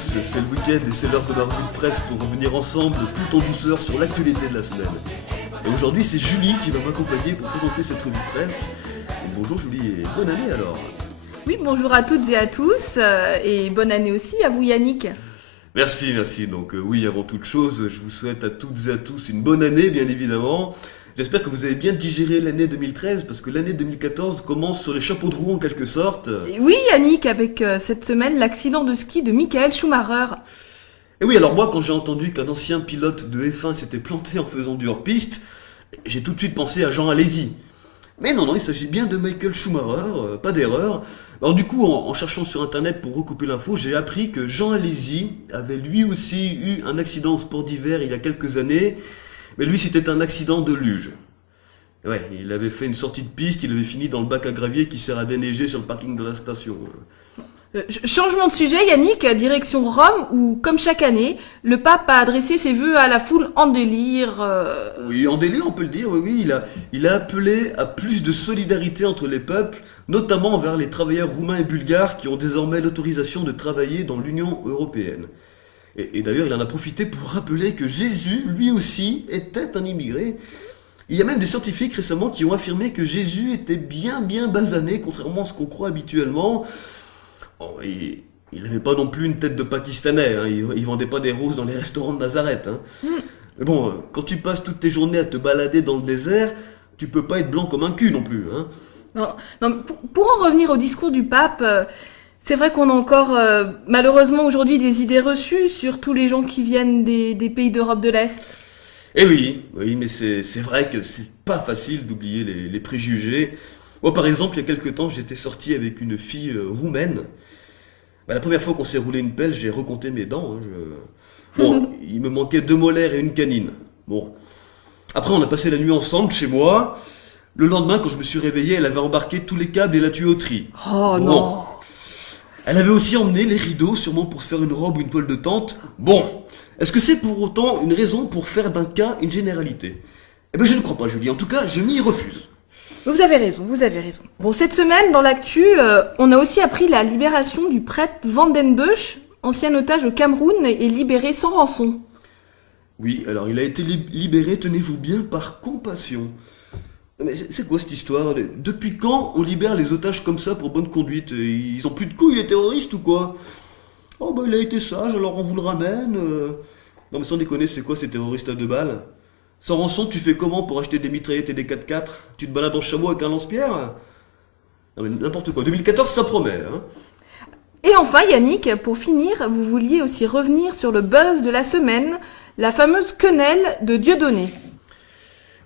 tous, c'est le week-end et c'est l'heure de ma revue de presse pour revenir ensemble tout en douceur sur l'actualité de la semaine. Et aujourd'hui c'est Julie qui va m'accompagner pour présenter cette revue de presse. Et bonjour Julie et bonne année alors. Oui, bonjour à toutes et à tous et bonne année aussi à vous Yannick. Merci. Donc oui, avant toute chose, je vous souhaite à toutes et à tous une bonne année bien évidemment. J'espère que vous avez bien digéré l'année 2013 parce que l'année 2014 commence sur les chapeaux de roue en quelque sorte. Et oui Yannick, avec cette semaine l'accident de ski de Michael Schumacher. Et oui, alors moi quand j'ai entendu qu'un ancien pilote de F1 s'était planté en faisant du hors-piste, j'ai tout de suite pensé à Jean Alesi. Mais non, il s'agit bien de Michael Schumacher, pas d'erreur. Alors du coup, en cherchant sur internet pour recouper l'info, j'ai appris que Jean Alesi avait lui aussi eu un accident au sport d'hiver il y a quelques années, mais lui c'était un accident de luge. Ouais, il avait fait une sortie de piste, il avait fini dans le bac à gravier qui sert à déneiger sur le parking de la station. Changement de sujet Yannick, direction Rome où, comme chaque année, le pape a adressé ses vœux à la foule en délire. Oui, en délire on peut le dire, oui, il a appelé à plus de solidarité entre les peuples, notamment envers les travailleurs roumains et bulgares qui ont désormais l'autorisation de travailler dans l'Union européenne. Et d'ailleurs il en a profité pour rappeler que Jésus, lui aussi, était un immigré. Il y a même des scientifiques récemment qui ont affirmé que Jésus était bien basané, contrairement à ce qu'on croit habituellement. Bon, il n'avait pas non plus une tête de Pakistanais, hein. Il vendait pas des roses dans les restaurants de Nazareth. Hein. Mais bon, quand tu passes toutes tes journées à te balader dans le désert, tu peux pas être blanc comme un cul non plus. Hein. Non, pour en revenir au discours du pape, c'est vrai qu'on a encore malheureusement aujourd'hui des idées reçues sur tous les gens qui viennent des pays d'Europe de l'Est. Et oui, mais c'est vrai que c'est pas facile d'oublier les préjugés. Moi par exemple, il y a quelques temps, j'étais sorti avec une fille roumaine. La première fois qu'on s'est roulé une pelle, j'ai recompté mes dents. Bon, il me manquait 2 molaires et une canine. Bon. Après, on a passé la nuit ensemble chez moi. Le lendemain, quand je me suis réveillé, elle avait embarqué tous les câbles et la tuyauterie. Oh bon. Non. Elle avait aussi emmené les rideaux, sûrement pour se faire une robe ou une toile de tente. Bon. Est-ce que c'est pour autant une raison pour faire d'un cas une généralité? Eh bien, je ne crois pas, Julie. En tout cas, je m'y refuse. Vous avez raison. Bon, cette semaine, dans l'actu, on a aussi appris la libération du prêtre Van den Bussche, ancien otage au Cameroun et libéré sans rançon. Oui, alors il a été libéré, tenez-vous bien, par compassion. Mais c'est quoi cette histoire? Depuis quand on libère les otages comme ça pour bonne conduite? Ils ont plus de couilles, les terroristes, ou quoi? Oh bah il a été sage, alors on vous le ramène. Non mais sans déconner, c'est quoi ces terroristes à 2 balles? Sans rançon, tu fais comment pour acheter des mitraillettes et des 4x4? Tu te balades en chameau avec un lance-pierre? Non mais n'importe quoi, 2014 ça promet, hein. Et enfin Yannick, pour finir, vous vouliez aussi revenir sur le buzz de la semaine, la fameuse quenelle de Dieudonné.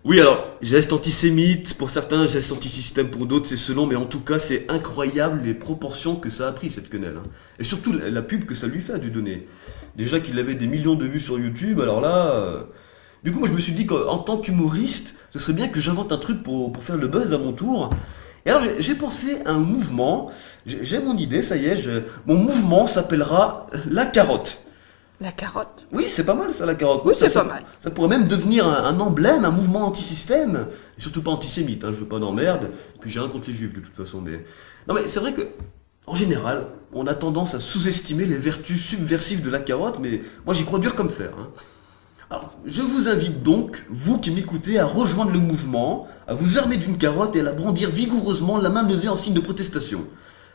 Oui alors, geste antisémite pour certains, geste antisystème pour d'autres, c'est selon, mais en tout cas c'est incroyable les proportions que ça a pris cette quenelle. Hein. Et surtout la pub que ça lui fait à Dieudonné. Déjà qu'il avait des millions de vues sur YouTube, alors là... Du coup moi je me suis dit qu'en tant qu'humoriste, ce serait bien que j'invente un truc pour faire le buzz à mon tour. Et alors j'ai pensé à un mouvement, j'ai mon idée, ça y est, mon mouvement s'appellera la carotte. La carotte. Oui, c'est pas mal ça, la carotte. Oui, c'est pas mal. Ça pourrait même devenir un emblème, un mouvement anti-système. Et surtout pas antisémite, hein, je veux pas d'emmerde. Et puis j'ai rien contre les juifs de toute façon. Non mais c'est vrai que, en général, on a tendance à sous-estimer les vertus subversives de la carotte, mais moi j'y crois dur comme fer. Hein. Alors, je vous invite donc, vous qui m'écoutez, à rejoindre le mouvement, à vous armer d'une carotte et à la brandir vigoureusement, la main levée en signe de protestation.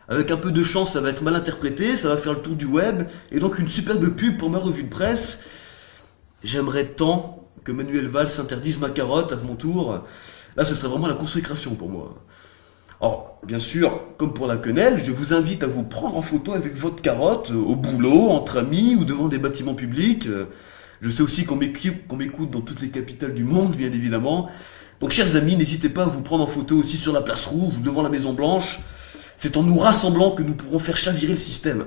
Avec un peu de chance, ça va être mal interprété, ça va faire le tour du web, et donc une superbe pub pour ma revue de presse. J'aimerais tant que Manuel Valls interdise ma carotte à mon tour. Là, ce serait vraiment la consécration pour moi. Alors, bien sûr, comme pour la quenelle, je vous invite à vous prendre en photo avec votre carotte, au boulot, entre amis ou devant des bâtiments publics. Je sais aussi qu'on m'écoute dans toutes les capitales du monde, bien évidemment. Donc, chers amis, n'hésitez pas à vous prendre en photo aussi sur la place Rouge ou devant la Maison Blanche. C'est en nous rassemblant que nous pourrons faire chavirer le système.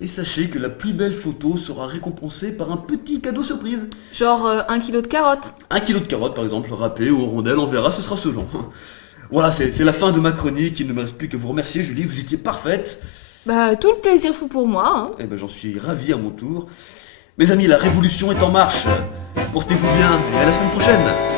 Et sachez que la plus belle photo sera récompensée par un petit cadeau surprise. Genre 1 kilo de carottes. 1 kilo de carottes, par exemple, râpées ou en rondelles, on verra, ce sera selon. Voilà, c'est la fin de ma chronique. Il ne me reste plus qu'à vous remercier, Julie, vous étiez parfaite. Bah, tout le plaisir fou pour moi. Hein. Eh ben, j'en suis ravi à mon tour. Mes amis, la révolution est en marche. Portez-vous bien et à la semaine prochaine.